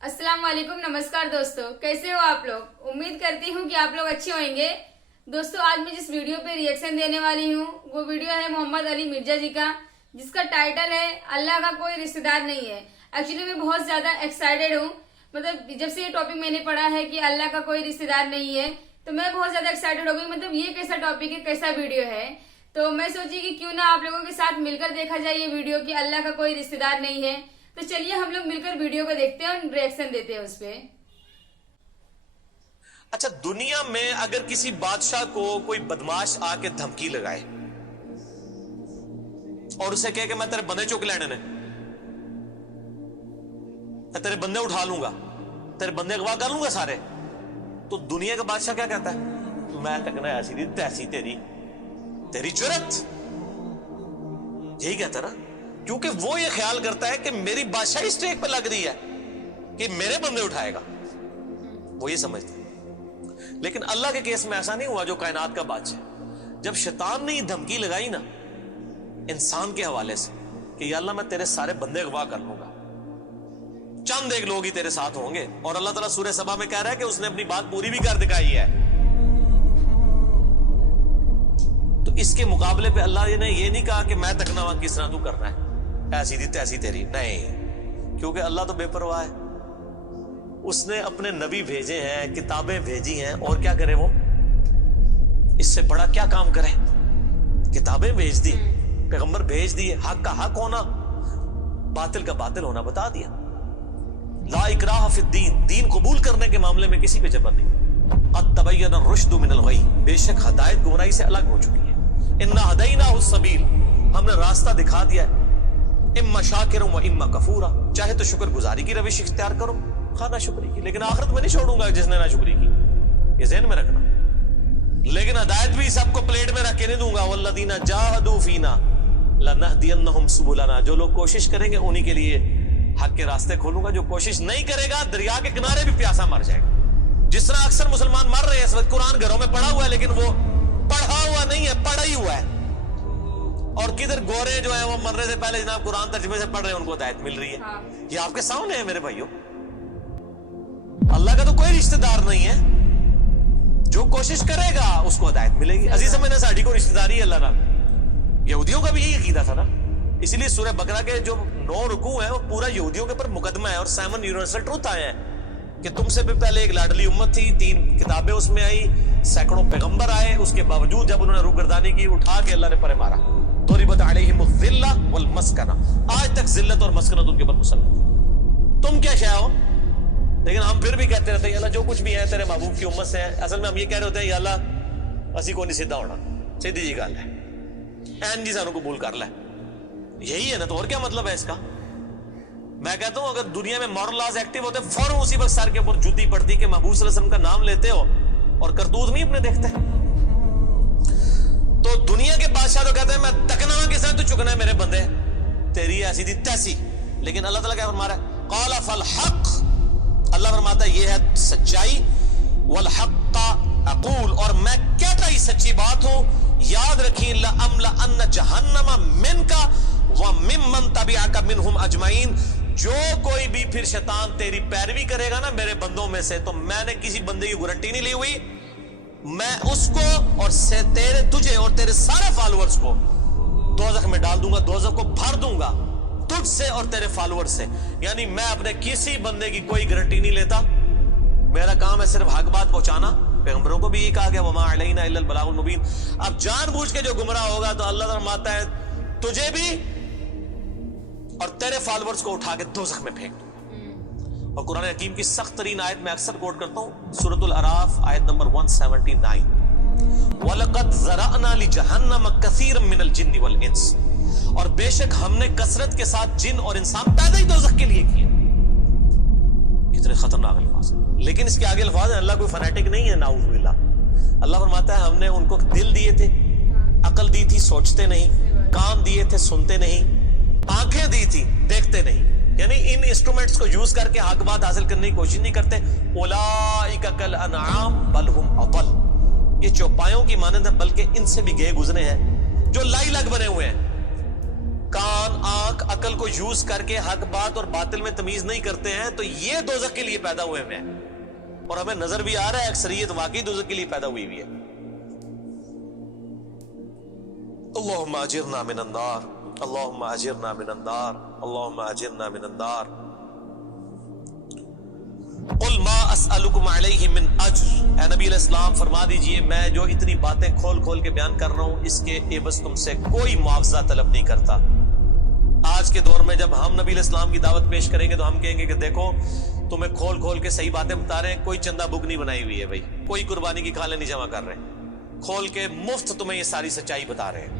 अस्सलाम वालेकुम, नमस्कार दोस्तों, कैसे हो आप लोग। उम्मीद करती हूँ कि आप लोग अच्छे होंगे। दोस्तों, आज मैं जिस वीडियो पे रिएक्शन देने वाली हूँ वो वीडियो है मोहम्मद अली मिर्जा जी का, जिसका टाइटल है अल्लाह का कोई रिश्तेदार नहीं है। एक्चुअली मैं बहुत ज्यादा एक्साइटेड हूँ, मतलब जब से ये टॉपिक मैंने पढ़ा है कि अल्लाह का कोई रिश्तेदार नहीं है तो मैं बहुत ज्यादा एक्साइटेड हो गई। मतलब ये कैसा टॉपिक है, कैसा वीडियो है, तो मैं सोची कि क्यों ना आप लोगों के साथ मिलकर देखा जाए ये वीडियो कि अल्लाह का कोई रिश्तेदार नहीं है। तो चलिए हम लोग मिलकर वीडियो को देखते हैं और रिएक्शन देते हैं उस पे। अच्छा, दुनिया में अगर किसी बादशाह को कोई बदमाश आके धमकी लगाए और उसे कहे कि मैं तेरे बंदे चुक लेने ने, मैं तेरे बंदे उठा लूंगा, तेरे बंदे अगवा कर लूंगा सारे, तो दुनिया का बादशाह क्या कहता है? मैं तकना ऐसी थी तैसी तेरी जुर्रत। यही कहता ना, क्योंकि वो ये ख्याल करता है कि मेरी बादशाही स्टेक पे लग रही है कि मेरे बंदे उठाएगा, वो ये समझता है। लेकिन अल्लाह के केस में ऐसा नहीं हुआ। जो कायनात का बादशाह, जब शैतान ने धमकी लगाई ना इंसान के हवाले से कि या अल्लाह मैं तेरे सारे बंदे अगवा कर लूंगा, चंद एक लोग ही तेरे साथ होंगे, और अल्लाह ताला सूरह सबा में कह रहा है कि उसने अपनी बात पूरी भी कर दिखाई है, तो इसके मुकाबले पे अल्लाह ने ये नहीं कहा कि मैं तकना किस तरह तू करना है, ऐसी थी तैसी तेरी, नहीं, क्योंकि अल्लाह तो बेपरवाह है। उसने अपने नबी भेजे हैं, किताबें भेजी हैं, और क्या करे वो? इससे बड़ा क्या काम करे? किताबें भेज दी, पैगंबर भेज दिए, हक का हक होना, बातिल का बातिल होना बता दिया। ला इकराह फिद्दीन, दीन कबूल करने के मामले में किसी पे जबर नहीं। क़द तबय्यन रुश्दु मिनल गई, बेशक हदायत गुमराही से अलग हो चुकी है। इन्ना हदैनाहु सबील, हमने रास्ता दिखा दिया है। इम्मा शाकिरun व इम्मा कफूरा, चाहे तो शुक्र गुजारी की रविश इख्तियार करो, खाना शुक्री की, लेकिन आखिरत में नहीं छोड़ूंगा जिसने ना शुक्री की, ये ज़हन में रखना। लेकिन हदायत भी सबको प्लेट में रख के नहीं दूंगा। वल्लदीना जाहदू फीना लनहदियन्नहुम सुबुलना, जो लोग कोशिश करेंगे उन्हीं के लिए हक के रास्ते खोलूंगा। जो कोशिश नहीं करेगा दरिया के किनारे भी प्यासा मर जाएगा। जिस तरह अक्सर मुसलमान मर रहे हैं इस वक्त, कुरान घरों में पढ़ा हुआ है लेकिन वो पढ़ा हुआ नहीं है, पढ़ा ही हुआ है। और किधर गोरे जो है वो मरने से पहले जनाब कुरान तर्जुमे से पढ़ रहे हैं, उनको हिदायत मिल रही है। ये आपके सामने है मेरे भाइयों। अल्लाह का तो कोई रिश्तेदार नहीं है, जो कोशिश करेगा उसको हिदायत मिलेगी। अजीज मैंने साड़ी को रिश्तेदारी है अल्लाह ना, यहूदियों का भी यही अकीदा था ना, इसलिए सूरह बकरा के जो 9 रुकू है वो पूरा यहूदियों के ऊपर मुकदमा है। और 7 यूनिवर्सल ट्रूथ आए हैं कि तुमसे भी पहले एक लाडली उम्मत थी, 3 किताबें उसमें आई, सैकड़ों पैगंबर आए, उसके बावजूद जब उन्होंने रूगर्दानी की, उठा के अल्लाह ने परे मारा। दुरिबत अलैहिमुज़ ज़िल्ला वल मस्कना, आज तक जिल्लत और मस्कनत उनके ऊपर मुसल्लत। तुम क्या शय हो? लेकिन हम फिर भी कहते रहते हैं अल्लाह जो कुछ भी है तेरे महबूब की उम्मत से है। असल में हम ये कह रहे होते हैं या अल्लाह असी को नहीं सीधा होना, सीधी जी गल है, एन जी सानू कबूल कर ले, यही है ना। तो और क्या मतलब है इसका? मैं कहता हूं अगर दुनिया में मॉरल लॉज एक्टिव होते फौरन उसी वक्त सर के ऊपर जूती पड़ती कि महबूब सल्लल्लाहु अलैहि वसल्लम का नाम लेते हो और करतूत नहीं अपने देखते। तो दुनिया के बादशाह तो कहते हैं मैं तकना के साथ तू चुकना है मेरे बंदे, तेरी ऐसी थी तैसी। लेकिन अल्लाह ताला क्या फरमा रहा है? क़ाला फल हक, अल्लाह फरमाता है ये है सच्चाई। वल हक़्क़ अक़ूल, और मैं कहता ही सच्ची बात हूं। याद रखिए लअमला अन्न जहन्नम मिनका व मिम्मन तबिअका मिनहुम अजमईन, जो कोई भी फिर शैतान तेरी पैरवी करेगा ना मेरे बंदों में से, तो मैंने किसी बंदे की गारंटी नहीं ली हुई, मैं उसको और से तुझे और तेरे सारे फॉलोअर्स को दोज़ख में डाल दूंगा, दोज़ख को भर दूंगा तुझ से और तेरे फॉलोअर से। यानी मैं अपने किसी बंदे की कोई गारंटी नहीं लेता, मेरा काम है सिर्फ हक बात पहुंचाना। पैगंबरों को भी ये कहा गया वमा अलैना इल्लल बलागुल मुबीन। अब जानबूझ के जो गुमराह होगा तो अल्लाह फरमाता है तुझे भी और तेरे फॉलोअर्स को उठा के दोज़ख में फेंक दूंगा। और कुरान हकीम की सख्त तरीन आयत में अक्सर कोट करता हूं, सूरतुल अराफ आयत नंबर 179, वलक़द ज़रअना लिजहन्नम कसीरम मिनल जिन्नि वल इंस, और बेशक हमने कसरत के साथ जिन और इंसान पैदा ही दोज़ख के लिए किए। कितने खतरनाक अल्फाज हैं, लेकिन इसके आगे अल्फाज हैं, अल्लाह कोई फनाटिक नहीं है, नाऊज़ बिल्लाह। अल्लाह फरमाता है हमने उनको दिल दिए थे, अकल दी थी, सोचते नहीं, कान दिए थे, सुनते नहीं, आंखें दी थी, देखते नहीं। यानी इन इंस्ट्रूमेंट्स को यूज करके हक बात हासिल करने की कोशिश नहीं करते। उलाइका कल अनआम बल हुम अदल, ये चौपायों की मानंद है, बल्कि इनसे भी गए गुजरे हैं जो लाई लग बने हुए हैं। کان آنکھ عقل کو یوز کر کے حق بات اور باطل میں تمیز نہیں کرتے ہیں تو یہ دوزخ کے لیے پیدا ہوئے ہیں، اور ہمیں نظر بھی آ رہا ہے اکثریت واقعی دوزخ کے لیے پیدا ہوئی ہے۔ اللہم اجرنا من النار، اللہم اجرنا من النار، اللہم اجرنا من النار۔ قل ما اسألکم علیہ من اجر، اے نبی علیہ السلام فرما دیجئے میں جو اتنی باتیں کھول کھول کے بیان کر رہا ہوں اس کے عوض تم سے کوئی معاوضہ طلب نہیں کرتا۔ آج کے دور میں جب ہم نبی علیہ السلام کی دعوت پیش کریں گے تو ہم کہیں گے کہ دیکھو تمہیں کھول کھول کے صحیح باتیں بتا رہے ہیں، کوئی چندہ بک نہیں بنائی ہوئی ہے بھائی، کوئی قربانی کی کھالیں نہیں جمع کر رہے ہیں، کھول کے مفت تمہیں یہ ساری سچائی بتا رہے ہیں۔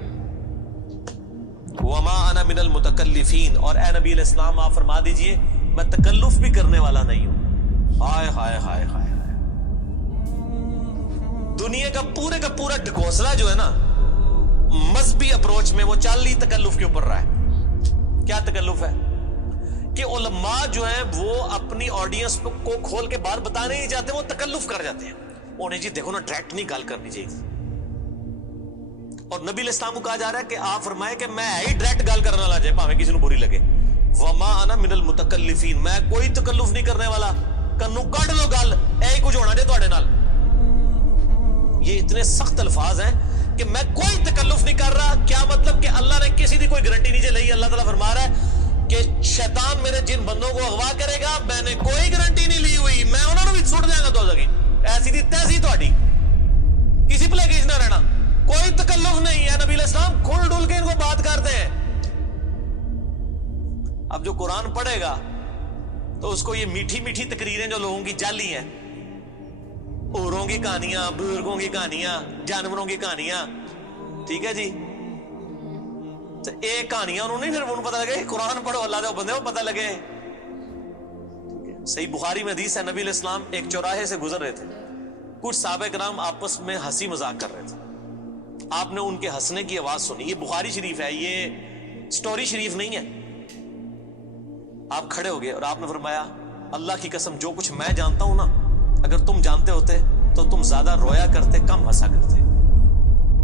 وما انا من المتکلفین، اور اے نبی علیہ السلام آپ فرما دیجئے میں تکلف بھی کرنے والا نہیں ہوں۔ ہائے ہائے ہائے ہائے، دنیا کا پورا ڈھکوسلا جو ہے نا مذہبی اپروچ میں وہ چال ہی تکلف کے اوپر رہا ہے۔ کیا تکلف ہے کہ علماء جو ہیں وہ اپنی آڈینس کو کھول کے بات بتانے نہیں چاہتے، وہ تکلف کر جاتے ہیں، انہیں جی دیکھو نا ڈائریکٹ نہیں گال کرنی چاہیے۔ اور نبی علیہ السلام کو کہا جا رہا ہے کہ آپ فرمائے کہ میں ہی ڈائریکٹ گال کرنے والا جائے پاویں کسی کو بری لگے۔ وما انا من المتکلفین، میں کوئی تکلف نہیں کرنے والا، کنو کڈ لو گل اے کچھ ہونا جے تواڈے نال۔ یہ اتنے سخت الفاظ ہیں کہ میں کوئی تکلف نہیں کر رہا۔ کیا مطلب کہ اللہ نے کسی دی کوئی گارنٹی نہیں لئی۔ اللہ تعالیٰ فرما رہا ہے کہ شیطان میرے جن بندوں کو اغوا کرے گا میں نے کوئی گارنٹی نہیں لی ہوئی، میں انہوں نے بھی چھوڑ دیا گا دوزخ۔ ایسی دی تیسی تہاڈی، کسی پلے کیس نہ رہنا، کوئی تکلف نہیں ہے۔ نبی علیہ السلام کھل ڈل کے ان کو بات کرتے ہیں۔ اب جو قرآن پڑھے گا تو اس کو یہ میٹھی میٹھی تقریریں جو لوگوں کی جعلی ہیں، اوروں کی کہانیاں، بزرگوں کی کہانیاں، جانوروں کی کہانیاں، ٹھیک ہے جی، تو ایک کہانیاں انہوں نے پھر انہوں پتہ لگے قرآن پڑھو اللہ دے بندے کو پتہ لگے۔ صحیح بخاری میں حدیث ہے، نبی علیہ السلام ایک چوراہے سے گزر رہے تھے، کچھ صحابہ کرام آپس میں ہنسی مذاق کر رہے تھے، آپ نے ان کے ہنسنے کی آواز سنی۔ یہ بخاری شریف ہے، یہ سٹوری شریف نہیں ہے۔ آپ کھڑے ہو گئے اور آپ نے فرمایا اللہ کی قسم جو کچھ میں جانتا ہوں نا اگر تم جانتے ہوتے تو تم زیادہ رویا کرتے کم ہنسا کرتے،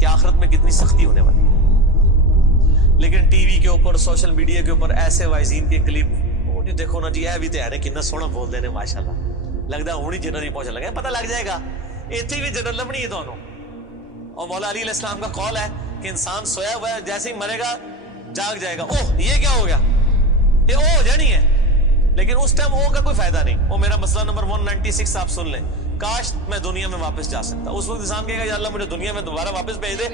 کہ آخرت میں کتنی سختی ہونے والی ہے۔ لیکن ٹی وی کے اوپر سوشل میڈیا کے اوپر ایسے وائزین کے کلپ، وہ جی دیکھو نا جی اے بھی تے ہے کتنا سونا بول دے نے ماشاءاللہ، لگتا ہے ہونی جنت ہی پہنچ لگا، پتہ لگ جائے گا ایتھے بھی جنت لبنی ہے تانوں۔ اور مولا علی علیہ السلام کا قول ہے کہ انسان سویا ہوا ہے جیسے ہی مرے گا جاگ جائے گا، اوہ یہ کیا ہو گیا، یہ او ہو جانی ہے، لیکن اس ٹائم او کا کوئی فائدہ نہیں۔ وہ میرا مسئلہ نمبر 196 آپ سن لیں، کاش میں دنیا میں واپس جا سکتا۔ اس وقت انسان کہے گا یا اللہ مجھے دنیا میں دوبارہ واپس بھیج دے،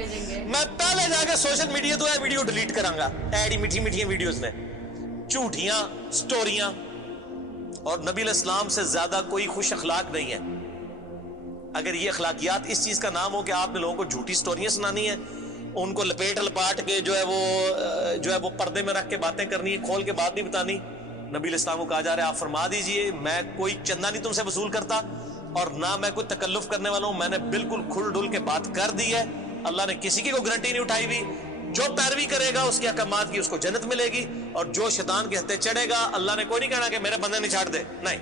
میں پہلے جا کے سوشل میڈیا تو ویڈیو ڈیلیٹ کراں گا، ایڈی میٹھی میٹھی ویڈیوز نے، جھوٹیاں سٹوریاں۔ اور نبی علیہ السلام سے زیادہ کوئی خوش اخلاق نہیں ہے۔ اگر یہ اخلاقیات اس چیز کا نام ہو کہ آپ نے لوگوں کو جھوٹی سٹوریاں سنانی ہیں، ان کو لپیٹ لپاٹ کے جو ہے وہ پردے میں رکھ کے باتیں کرنی ہے، کھول کے بات نہیں بتانی، نبی علیہ السلام کو کہا جا رہا ہے آپ فرما دیجئے میں کوئی چندہ نہیں تم سے وصول کرتا اور نہ میں کوئی تکلف کرنے والا ہوں، میں نے بالکل کھل ڈل کے بات کر دی ہے۔ اللہ نے کسی کی کوئی گارنٹی نہیں اٹھائی ہوئی، جو پیروی کرے گا اس کے احکامات کی اس کو جنت ملے گی، اور جو شیطان کے ہتھے چڑھے گا اللہ نے کوئی نہیں کہنا کہ میرے بندے نہیں چھاڑ دے، نہیں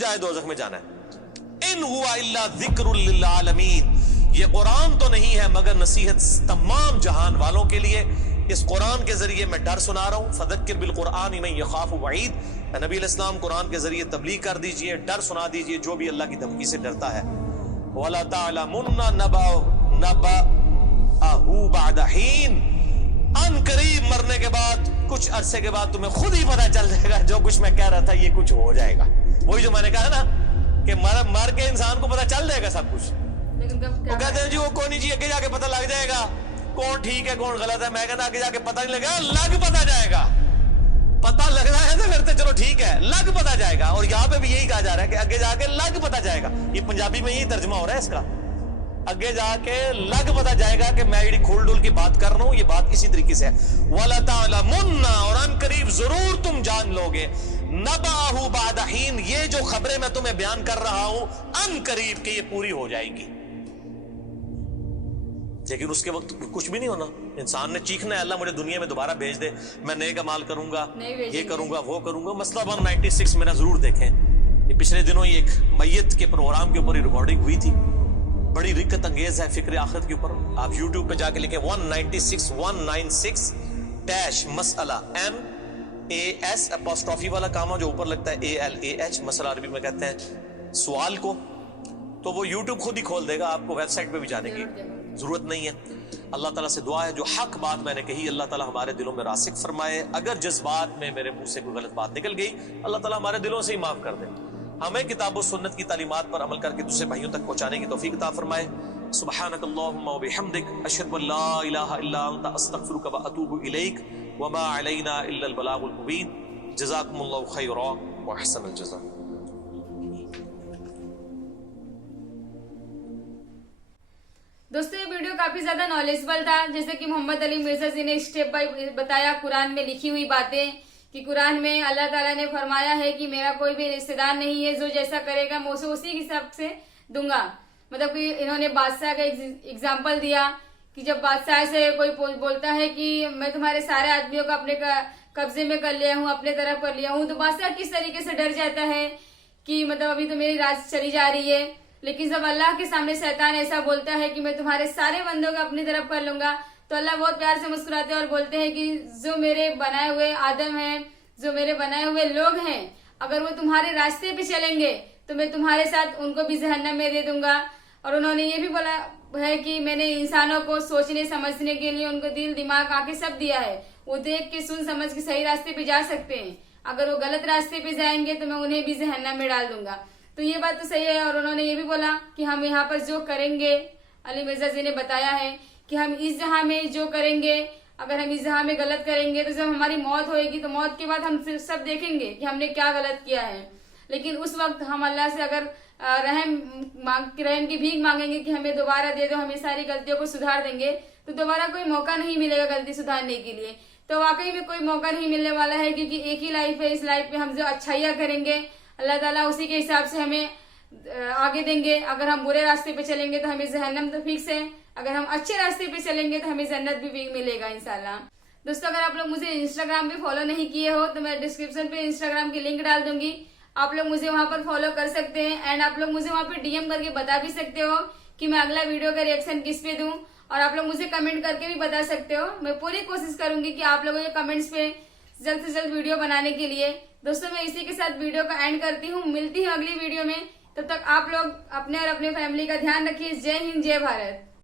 جائے دوزخ میں جانا ہے۔ ان ہوا الا ذکر للعالمین، یہ قرآن تو نہیں ہے مگر نصیحت تمام جہان والوں کے لیے۔ اس قرآن کے ذریعے میں ڈر سنا رہا ہوں، فذکر بالقرآن من یخاف وعید، نبی علیہ السلام قرآن کے ذریعے تبلیغ کر دیجئے، ڈر سنا دیجئے جو بھی اللہ کی دھمکی سے ڈرتا ہے۔ وَلَا تَعْلَمُنَّ نَبَأَهُ بَعْدَ حِينٍ، ان قریب مرنے کے بعد کچھ عرصے کے بعد تمہیں خود ہی پتہ چل جائے گا جو کچھ میں کہہ رہا تھا یہ کچھ ہو جائے گا۔ وہی جو میں نے کہا نا کہ مر کے انسان کو پتہ چل جائے گا سب کچھ۔ وہ کہتے ہیں جی وہ کوئی نہیں جی اگے جا کے پتہ لگ جائے گا کون ٹھیک ہے کون غلط ہے، میں کہنا آگے جا کے پتہ نہیں لگا، لگ پتہ جائے گا، پتہ لگ رہا ہے تو پھر تو چلو ٹھیک ہے، لگ پتہ جائے گا۔ اور یہاں پہ بھی یہی کہا جا رہا ہے کہ آگے جا کے لگ پتہ جائے گا، یہ پنجابی میں یہی ترجمہ ہو رہا ہے اس کا، آگے جا کے لگ پتہ جائے گا کہ میں یہ کھول ڈول کی بات کر رہا ہوں، یہ بات اسی طریقے سے ہے۔ وَلَا تَعْلَمُنَّ، اور ان قریب ضرور تم جان لوگے، نَبَأَهُ بَعْدَ حِينٍ، یہ جو خبریں میں تمہیں بیان کر رہا ہوں ان قریب کہ یہ پوری ہو جائے گی، لیکن اس کے وقت کچھ بھی نہیں ہونا۔ انسان نے چیخنا ہے اللہ مجھے دنیا میں دوبارہ بھیج دے، میں نیک اعمال کروں گا، یہ کروں گا وہ کروں گا۔ مسئلہ 196 میرا ضرور دیکھیں، یہ پچھلے دنوں یہ ایک میت کے پروگرام کے اوپر ہی ریکارڈنگ ہوئی تھی، بڑی رکت انگیز ہے، فکر آخرت کے اوپر۔ آپ یوٹیوب پہ جا کے لکھیں 196 डैश मसला MAS अपॉस्ट्रॉफी वाला कामा जो ऊपर लगता है ALAH, मसला अरबी में कहते हैं सवाल को, तो वो YouTube खुद ही खोल देगा, आपको वेबसाइट पे भी जाने की जरूरत नहीं है। अल्लाह ताला से दुआ है जो हक बात मैंने कही अल्लाह ताला हमारे दिलों में रासिक फरमाए। अगर जज्बात में मेरे मुंह से कोई गलत बात निकल गई अल्लाह ताला हमारे दिलों से ही माफ कर दे। हमें किताब और सुन्नत की तालीमात पर अमल करके दूसरे भाइयों तक पहुंचाने की तौफीक अता फरमाए। सुब्हानकल्लाहुम्मा व बिहम्दिक अशहदु अल्ला इलाहा इल्ला अंता अस्तगफिरुका व अतूबु इलैक व मा अलैना इल्ला अल बलागुल मुबीन। जज़ाकुमुल्लाहु खैरन व अहसनल जज़ा। दोस्तों ये वीडियो काफी ज्यादा नॉलेजेबल था, जैसे कि मोहम्मद अली मिर्जा जी ने स्टेप बाय बताया कुरान में लिखी हुई बातें, कि कुरान में अल्लाह ताला ने फरमाया है कि मेरा कोई भी रिश्तेदार नहीं है, जो जैसा करेगा मैं उसे उसी हिसाब से दूंगा। मतलब कि इन्होंने बादशाह का एग्जाम्पल दिया कि जब बादशाह से कोई बोलता है कि मैं तुम्हारे सारे आदमियों को अपने कब्जे में कर लिया हूँ, अपने तरफ कर लिया हूँ, तो बादशाह किस तरीके से डर जाता है कि मतलब अभी तो मेरी राज चली जा रही है। लेकिन जब अल्लाह के सामने शैतान ऐसा बोलता है कि मैं तुम्हारे सारे बंदों को अपनी तरफ कर लूंगा, तो अल्लाह बहुत प्यार से मुस्कुराते हैं और बोलते हैं कि जो मेरे बनाए हुए आदम हैं, जो मेरे बनाए हुए लोग हैं, अगर वो तुम्हारे रास्ते पे चलेंगे तो मैं तुम्हारे साथ उनको भी जहन्नम में दे दूंगा। और उन्होंने ये भी बोला है कि मैंने इंसानों को सोचने समझने के लिए उनको दिल दिमाग आंखें सब दिया है, वो देख के सुन समझ के सही रास्ते पे जा सकते हैं। अगर वो गलत रास्ते पे जाएंगे तो मैं उन्हें भी जहन्नम में डाल दूंगा। तो ये बात तो सही है। और उन्होंने ये भी बोला कि हम यहाँ पर जो करेंगे, अली मिर्जा जी ने बताया है कि हम इस जहां में जो करेंगे, अगर हम इस जहां में गलत करेंगे तो जब हमारी मौत होएगी तो मौत के बाद हम सब देखेंगे कि हमने क्या गलत किया है। लेकिन उस वक्त हम अल्लाह से अगर रहम की भीख मांगेंगे कि हमें दोबारा दे दो, हमें सारी गलतियों को सुधार देंगे, तो दोबारा कोई मौका नहीं मिलेगा गलती सुधारने के लिए। तो वाकई में कोई मौका नहीं मिलने वाला है, क्योंकि एक ही लाइफ है। इस लाइफ में हम जो अच्छाइयाँ करेंगे अल्लाह ताला उसी के हिसाब से हमें आगे देंगे। अगर हम बुरे रास्ते पे चलेंगे तो हमें जहन्नम तो फिक्स है, अगर हम अच्छे रास्ते पे चलेंगे तो हमें जन्नत भी मिलेगा इंशाल्लाह। दोस्तों अगर आप लोग मुझे इंस्टाग्राम पे फॉलो नहीं किए हो तो मैं डिस्क्रिप्शन पे इंस्टाग्राम की लिंक डाल दूंगी, आप लोग मुझे वहां पर फॉलो कर सकते हैं। एंड आप लोग मुझे वहां पर DM करके बता भी सकते हो कि मैं अगला वीडियो का रिएक्शन किस पे दूं, और आप लोग मुझे कमेंट करके भी बता सकते हो। मैं पूरी कोशिश करूंगी कि आप लोगों के कमेंट्स पे जल्द से जल्द वीडियो बनाने के लिए। दोस्तों मैं इसी के साथ वीडियो का एंड करती हूँ, मिलती हूँ अगली वीडियो में। तब तक आप लोग अपने और अपने फैमिली का ध्यान रखिए। जय हिंद, जय भारत।